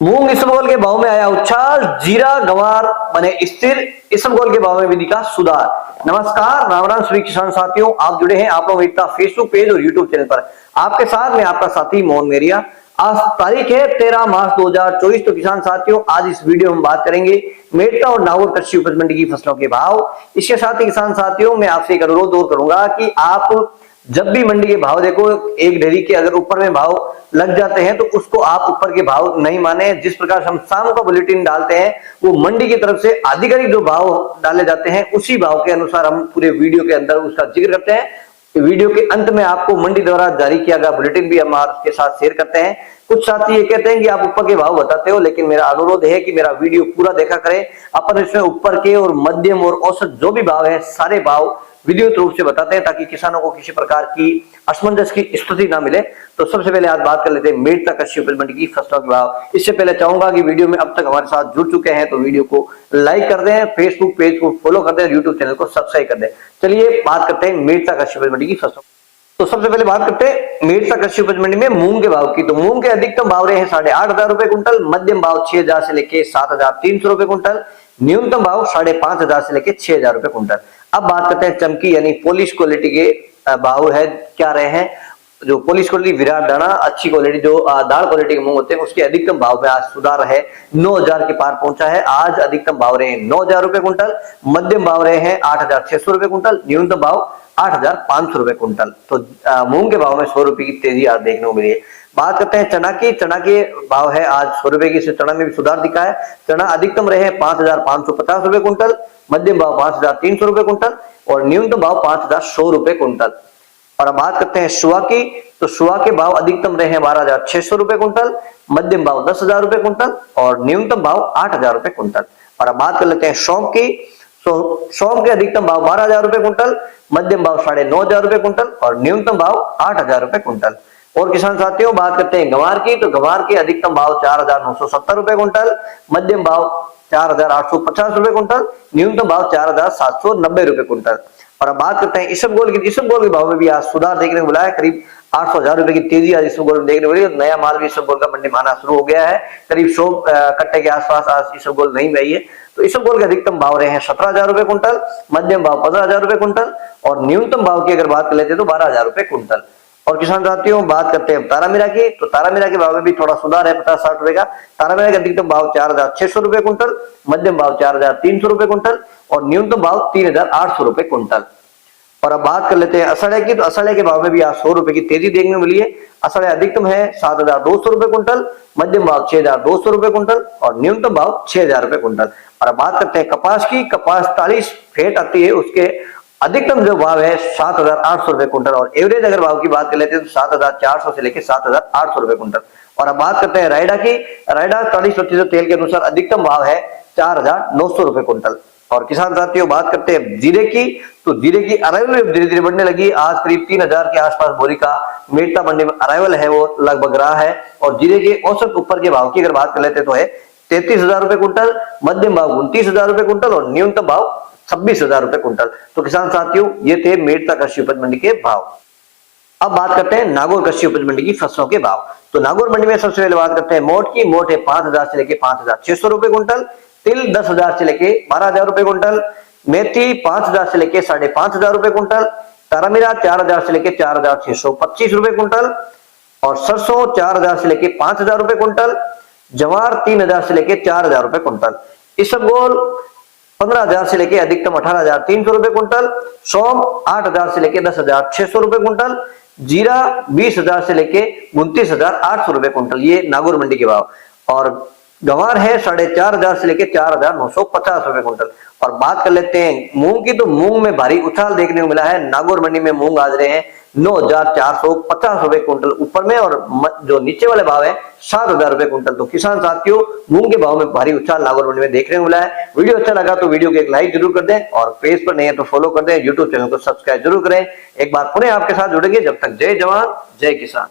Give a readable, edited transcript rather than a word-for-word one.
मूंग इसबगोल के भाव में आया उछाल, जीरा गंवार बने स्थिर, इसबगोल के भाव में भी दिखा सुधार। नमस्कार, राम राम सभी किसान साथियों, आप जुड़े हैं आप लोग एकता फेसबुक पेज और यूट्यूब चैनल पर। आपके साथ में आपका साथी मोहन मेरिया। आज तारीख है 13 मार्च 2024। तो किसान साथियों, आज इस वीडियो में हम बात करेंगे मेड़ता और नागौर कृषि उपज मंडी की फसलों के भाव। इसके साथ ही किसान साथियों, मैं आपसे एक अनुरोध और करूंगा कि आप जब भी मंडी के भाव देखो, एक ढेरी के अगर ऊपर में भाव लग जाते हैं तो उसको आप ऊपर के भाव नहीं माने। जिस प्रकार हम शाम को बुलेटिन डालते हैं वो मंडी की तरफ से आधिकारिक जो भाव डाले जाते हैं उसी भाव के अनुसार हम पूरे वीडियो के अंदर उसका जिक्र करते हैं। वीडियो के अंत में आपको मंडी द्वारा जारी किया गया बुलेटिन भी हम आपके साथ शेयर करते हैं। कुछ साथी ये कहते हैं कि आप ऊपर के भाव बताते हो, लेकिन मेरा अनुरोध है कि मेरा वीडियो पूरा देखा करें। अपन इसमें ऊपर के और मध्यम और औसत जो भी भाव है सारे भाव विधिवत रूप से बताते हैं ताकि किसानों को किसी प्रकार की असमंजस की स्थिति ना मिले। तो सबसे पहले आज बात कर लेते हैं मेड़ता कृषि उपज मंडी की फसलों के भाव। इससे पहले चाहूंगा कि वीडियो में अब तक हमारे साथ जुड़ चुके हैं तो वीडियो को लाइक कर दें, फेसबुक पेज को फॉलो कर दें, यूट्यूब चैनल को सब्सक्राइब कर दें। चलिए बात करते हैं मेड़ता कृषि उपज मंडी की फसलों। तो सबसे पहले बात करते हैं मेड़ता कृषि उपज मंडी में मूंग के भाव की। तो मूंग के अधिकतम भाव रहे हैं 8,500 रुपए कुंटल, मध्यम भाव 6,000 से लेके 7,300 रुपए कुंटल, न्यूनतम भाव 5,500 से लेके 6,000 रुपए कुंटल। अब बात करते हैं चमकी यानी पॉलिश क्वालिटी के भाव है क्या रहे हैं। जो पॉलिश क्वालिटी विराट दाना अच्छी क्वालिटी जो दाल क्वालिटी के मूंग होते हैं उसके अधिकतम भाव में आज सुधार है, 9,000 के पार पहुंचा है। आज अधिकतम भाव रहे हैं 9,000 रुपए कुंटल, मध्यम भाव रहे हैं 8,600 रुपए कुंटल, न्यूनतम भाव 8,500 रुपए कुंटल। तो मूंग के भाव में 100 रुपए की तेजी आज देखने को मिली है। बात करते हैं चना की। चना के भाव है आज 100 रुपए की, चना में भी सुधार दिखा है। चना अधिकतम रहे हैं 5,550 रुपए कुंटल, मध्यम भाव 5,300 रुपए कुंटल और न्यूनतम भाव 5,100 रुपए कुंटल। और अब बात करते हैं सुआ की। तो सुआ के भाव अधिकतम रहे हैं 12,600 रुपए कुंटल, मध्यम भाव 10,000 रुपए कुंटल और न्यूनतम भाव 8,000 रुपए कुंटल। और अब बात कर लेते हैं सौंफ की। तो सौंफ के अधिकतम भाव 12,000 रुपए कुंटल, मध्यम भाव 9,500 रुपए कुंटल और न्यूनतम भाव 8,000 रुपए कुंटल। और किसान साथियों, बात करते हैं गंवार की। तो गंवार के अधिकतम भाव 4,970 रुपए कुंटल, मध्यम भाव 4,850 रुपए कुंटल, न्यूनतम भाव 4,790 रुपए कुंटल। और अब बात करते हैं इसबगोल की। इसबगोल के भाव में भी आज सुधार देखने को मिला है, करीब 800,000 रुपए की तेजी आज इसबगोल में देखने को मिली। नया माल भी इसबगोल का मंडी में आना शुरू हो गया है, करीब 100 कट्टे के आसपास आज इसबगोल नहीं आई है। तो इसबगोल के अधिकतम भाव रहे हैं 17,000 रुपए कुंटल, मध्यम भाव 15,000 रुपए कुंटल और न्यूनतम भाव की अगर बात कर लेते हैं तो 12,000 रुपए कुंटल। और किसान साथियों, बात करते हैं तारामीरा की। तो तारामीरा के भाव में भी थोड़ा सुधार है, 50-60 रुपए का। तारामीरा का अधिकतम भाव 4,600 रुपए कुंटल, मध्यम भाव 4,300 रुपए कुंटल और न्यूनतम भाव 3,800 रुपए कुंटल। और अब बात कर लेते हैं असड़े की। तो असड़े के भाव में भी आज 100 रुपए की तेजी देखने को मिली है। असड़े अधिकतम है 7,200 रुपए कुंटल, मध्यम भाव 6,200 रुपए कुंटल और न्यूनतम भाव 6,000 रुपए कुंटल। और अब बात करते हैं कपास की। कपास 40 फेट आती है, उसके अधिकतम जो भाव है 7,800 रुपए कुंटल और एवरेज अगर भाव की बात कर लेते हैं तो 7,400 से लेकर 7,800 रुपए कुंटल। और अब बात करते हैं रायडा की। रायडा 40% तेल के अनुसार अधिकतम भाव है 4,900 रुपए कुंटल। और किसान साथियों, बात करते हैं जीरे की। तो जीरे की अराइवल धीरे धीरे बढ़ने लगी। आज करीब 3,000 के आसपास बोरी का मेड़ता मंडी में अराइवल है वो लगभग रहा है। और जीरे के औसत ऊपर के भाव की अगर बात कर लेते तो है 33,000 रुपए कुंटल, मध्यम भाव 29,000 रुपए कुंटल और न्यूनतम भाव 26,000 रुपए कुंटल। तो किसान साथियों, ये थे मेड़ता कृषि उपज मंडी के भाव। अब बात करते हैं नागौर कृषि उपज मंडी की फसलों के भाव। तो नागौर मंडी में सबसे पहले बात करते हैं मोट की। मोट है 5,000 से लेके 5,600 रुपए कुंटल, तिल 10,000 से लेके 12,000 रुपए कुंटल, मेथी 5,000 से लेके 5,500 रुपए कुंटल, तारामीरा 4,000 से लेके 4,625 रुपए कुंटल और सरसों 4,000 से लेके 5,000 रुपए कुंटल, जवार 3,000 से लेके 4,000 रुपए कुंटल, इसबगोल 15,000 से लेके अधिकतम 18,300 रुपए कुंटल, सौंफ 8,000 से लेके 10,600 रुपए कुंटल, जीरा 20,000 से लेके 29,800 रुपए कुंटल। ये नागौर मंडी के भाव। और गंवार है 4,500 से लेके 4,950 रुपए कुंटल। और बात कर लेते हैं मूंग की। तो मूंग में भारी उछाल देखने को मिला है। नागौर मंडी में मूंग आज रहे हैं 9,450 रुपए कुंटल ऊपर में और जो नीचे वाले भाव है 7,000 रुपए कुंटल। तो किसान साथियों, मूंग के भाव में भारी उछाल नागौर मंडी में देखने को मिला है। वीडियो अच्छा लगा तो वीडियो को एक लाइक जरूर कर दें और पेज पर नहीं है तो फॉलो कर दें, यूट्यूब चैनल को सब्सक्राइब जरूर करें। एक बार पुनः आपके साथ जुड़ेंगे, जब तक जय जवान जय किसान।